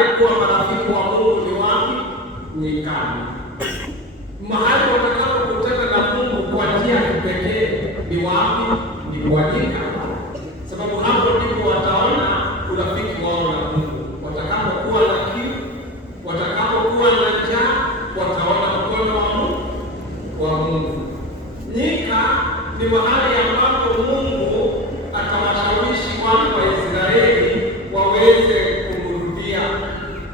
kuwa marafiki wa Mungu ni wapi? Nyikani. Mahali watakapokutana na Mungu kwa njia ya kipekee ni wapi? Ni kwa nyika, sababu hapo ndipo wataona urafiki wao na Mungu. Watakapokuwa na kiu, watakapokuwa na njaa, wataona mkono wa Mungu. Nyika ni mahali ambapo Mungu akawashawishi wana wa Israeli waweze kumrudia.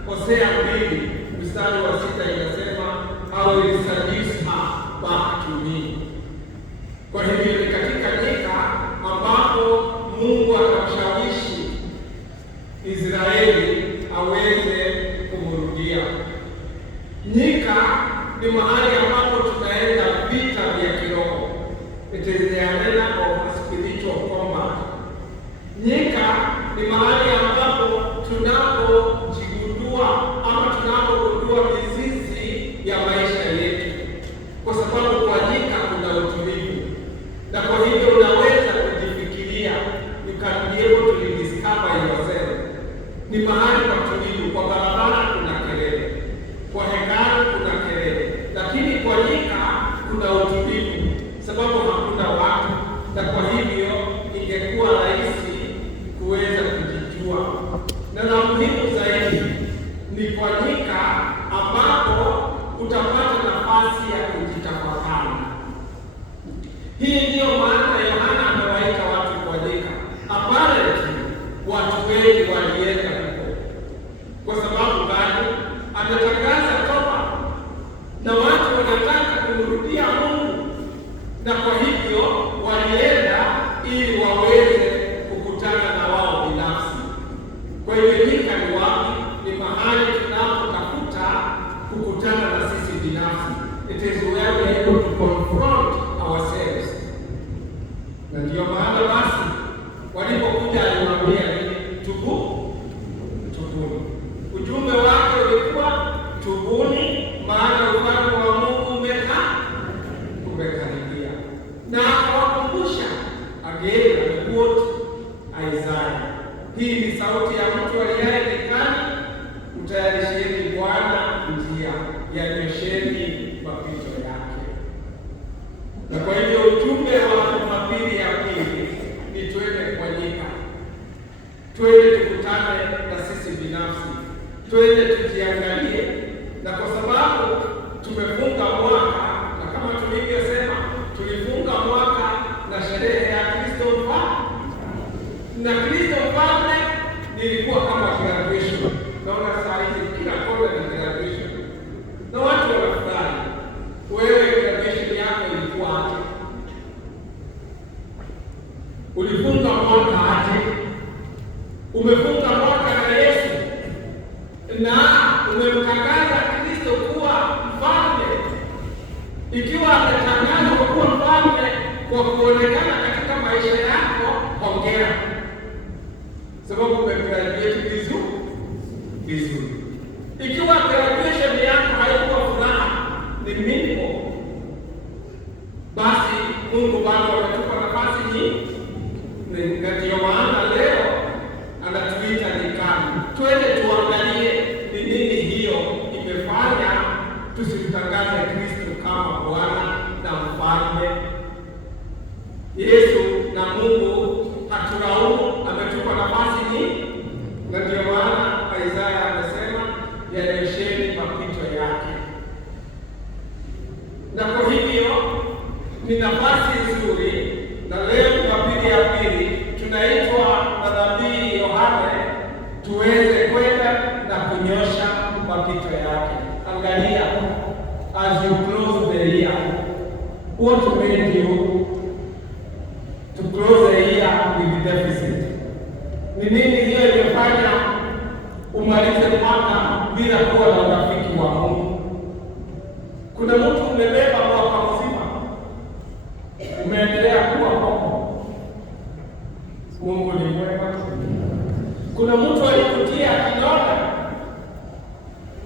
Hosea 2:6 inasema, I will seduce her back to me. Kwa hivyo ni katika nyika ambapo Mungu akamshawishi Israeli aweze kumrudia. Nyika ni mahali ambapo tunaenda vita vya kiroho. It is the arena of spiritual combat. Nyika ni mahali ambapo tunapojigundua ama tunapogundua mizizi ya maisha yetu, kwa sababu kwa nyika kuna utulivu, na kwa hivyo unaweza kujifikiria, you can be able to discover yourself. Ni mahali pa tulivu. Kwa barabara kuna kelele, kwa hekalu kuna kelele, lakini kwa nyika kuna utulivu, sababu hakuna watu, na kwa hivyo ingekuwa rahisi kuweza kujijua. Na la muhimu zaidi ni kwa nyika ambapo utapata nafasi ya kujitafakari. Hii ndiyo maana Yohana amewaita watu kwa nyika. Apparently watu wengi walienda huko kwa sababu bado anatangaza toba na watu wanataka kumrudia Mungu, na kwa hivyo walienda ili waweze kukutana na wao binafsi. Kwa hivyo nyika ni wapi? Ni mahali tunapotafuta kukutana na sisi binafsi. It is where we are able to confront ourselves. Na ndiyo maana basi walipokuja aliwaambia nini? Tubuni. Ujumbe wake ulikuwa tubuni, maana ufalme wa Mungu umekaribia. Na akawakumbusha again na quote Isaiah. Hii ni sauti ya mtu aliye nyikani, utayarisheni Bwana njia, yanyosheni mapito yake. Na kwa hivyo ujumbe wa Jumapili ya pili ni twende kwa nyika, twende tukutane na sisi binafsi, twende tujiangalie. Na kwa sababu tumefunga mwaka, na kama tulivyosema, tulifunga mwaka na sherehe ya Kristo Mfalme, na Kristo Mfalme nilikuwa kama graduation. Naona saa hizi kila kona ni graduation na watu wanafurahi. Wewe graduation yako ilikuwa aje? Ulifunga mwaka aje? Umefunga mwaka na Yesu na umemtangaza Kristo kuwa mfalme. Ikiwa ametangazwa kuwa mfalme kwa kuonekana katika maisha yako, hongera, sababu umegraduate vizuri. Ikiwa graduation yako haikuwa furaha, ni minimal, basi Mungu bado anatupa nafasi hii. Na ndiyo maana leo anatuita nyikani, twende tuangalie ni nini hiyo imefanya tusimtangaze Kristo kama Bwana na Mfalme. Yesu na Mungu hatulaumu, ametupa nafasi hii, na ndiyo maana Isaya amesema yanyosheni mapito yake. Na kwa hivyo ni nafasi nzuri, na leo Jumapili ya pili tunaitwa na nabii Yohane tuweze kwenda na kunyosha mapito yake. Angalia, as you close the year, what made you to close the year with deficit? Ni nini hiyo imefanya umalize mwaka bila kuwa na urafiki wa Mungu? Kuna mtu umebeba mwaka mzima, umeendelea kuwa homo. Mungu ni mwema. Kuna mtu alikutia kidonda.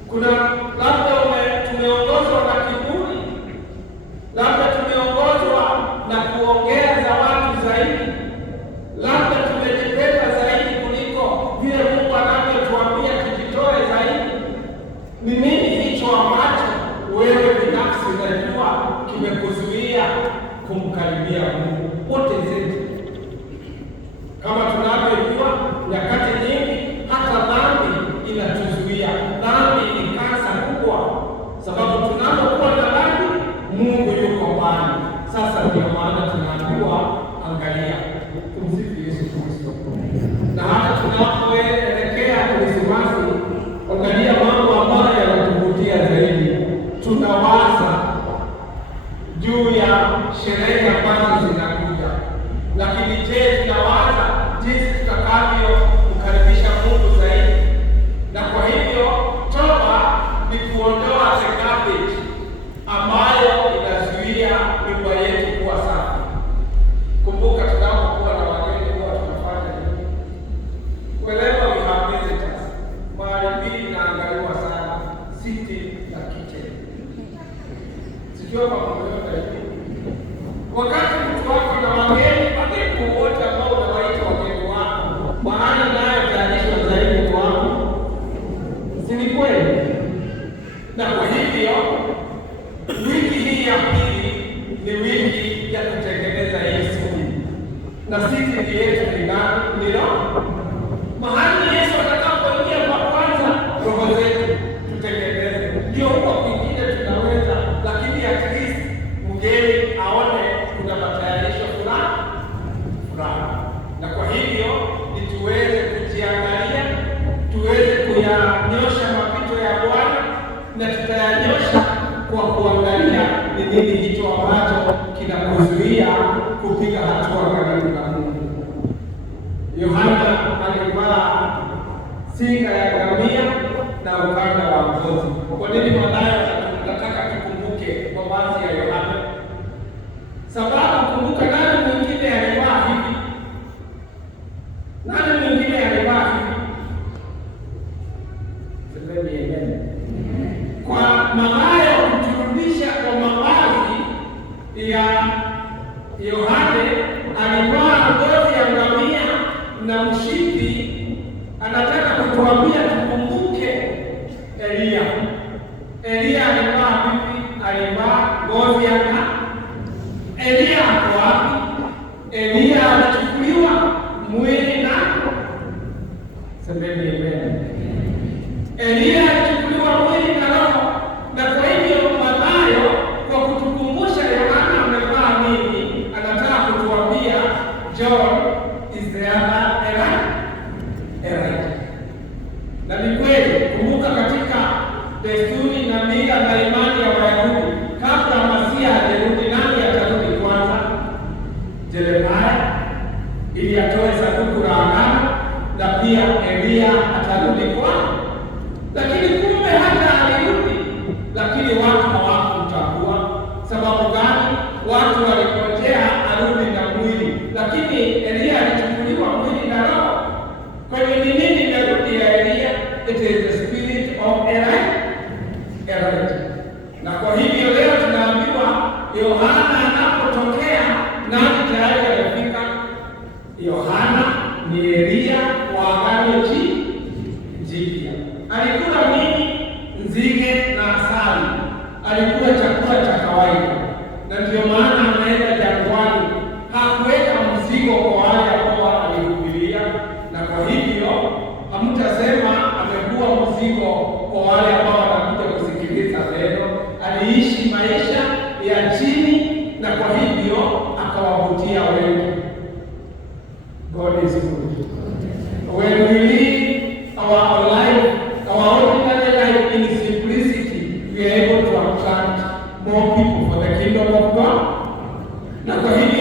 Kuna labda tumeongozwa na kiburi, labda tumeongozwa na kuongea za watu zaidi, labda tumejipenda zaidi kuliko vile Mungu anavyotuambia tujitoe kumkaribia Mungu wote zetu. Kama tunavyojua, nyakati nyingi hata dhambi inatuzuia. Dhambi ni kansa kubwa, sababu tunapokuwa na dhambi Mungu yuko mbali. Sasa ndio maana tunaambiwa, angalia, tumsifu Yesu Kristo. Na hata tunapoelekea Krismasi, angalia mambo ambayo yanatuvutia zaidi. Tunawaza juu ya sherehe ambazo zinakuja, lakini je, tunawaza jinsi tutakavyomkaribisha Mungu zaidi? Na kwa hivyo toba ni kuondoa garbage ambayo inazuia nyumba yetu kuwa safi. Kumbuka, tunapokuwa na wageni huwa tunafanya nini? Wherever we have visitors, mahali mbili inaangaliwa sana, sitting na kitchen. Sijua kwa mambo yote hivi. Wakati mtu wako na wageni, wageni wote ambao unawaita wageni wako, mahali inayotayarishwa zaidi kwako, si ni kweli? Na kwa hivyo wiki hii ya pili ni wiki ya kutengeneza Yesu, na sisi yetu ni nani? Ni Roho. Mahali Yesu atakapoingia kwa kwanza, roho zetu tutengeneze. Ndio huko kwingine tunaweza, lakini at least mgeni aone kuna matayarisho fulani. Na kwa hivyo ni tuweze kujiangalia, tuweze kuyanyosha mapito ya Bwana, na tutayanyosha kwa kuangalia ni nini hicho ambacho kinakuzuia kupiga hatua karibu na Mungu. Yohana alivaa singa ya ngamia na ukanda wa ngozi. Kwa nini Mathayo nataka tukumbuke mavazi ya Yohana? Sababu kumbuka, nani mwingine alivaa hivi? Nani mwingine alivaa hivi? Kwa Mathayo kuturudisha kwa mavazi ya Yohane, alivaa ngozi ya ngamia na mshipi. Anataka kutuambia tukumbuke Elia. Elia alivaa vipi? Alivaa ngozi ya ngamia. Elia ako wapi? Elia alichukuliwa mwili na semeni amen. Elia alichukuliwa mwili na roho. Na kwa hivyo Mathayo, kwa kutukumbusha Yohana amevaa nini, anataka kutuambia John is the other Elijah. Na ni kweli, kumbuka katika desturi na mila na imani ya Wayahudi, kabla Masia hajarudi, nani atarudi kwanza? Yeremia, ili atoe sanduku la agano, na pia Elia atarudi kwanza. Lakini kumbe hata alirudi, lakini watu hawakumtambua. Sababu gani? Watu walikojea arudi na mwili, lakini Elia alichukuliwa mwili na roho. Kwa hiyo ni nini narudi ya Elia? It is the spirit of Elijah. Na kwa hivyo leo tunaambiwa Yohana anapotokea, nani tayari amefika? Yohana ni Elia wa Agano Jipya. Alikula nini? Nzige na asali. Alikula chakula cha kawaida, na ndio maana anaenda jangwani. Hakuweka mzigo kwa wale ambao alihubiria, na kwa hivyo hamtasema amekuwa mzigo kwa wale ambao wanakuja kusikiliza neno. Aliishi maisha ya chini, na kwa hivyo akawavutia wengi. God is good. When we live our life, our ordinary life in simplicity, we are able to attract more people for the kingdom of God. Na kwa hivyo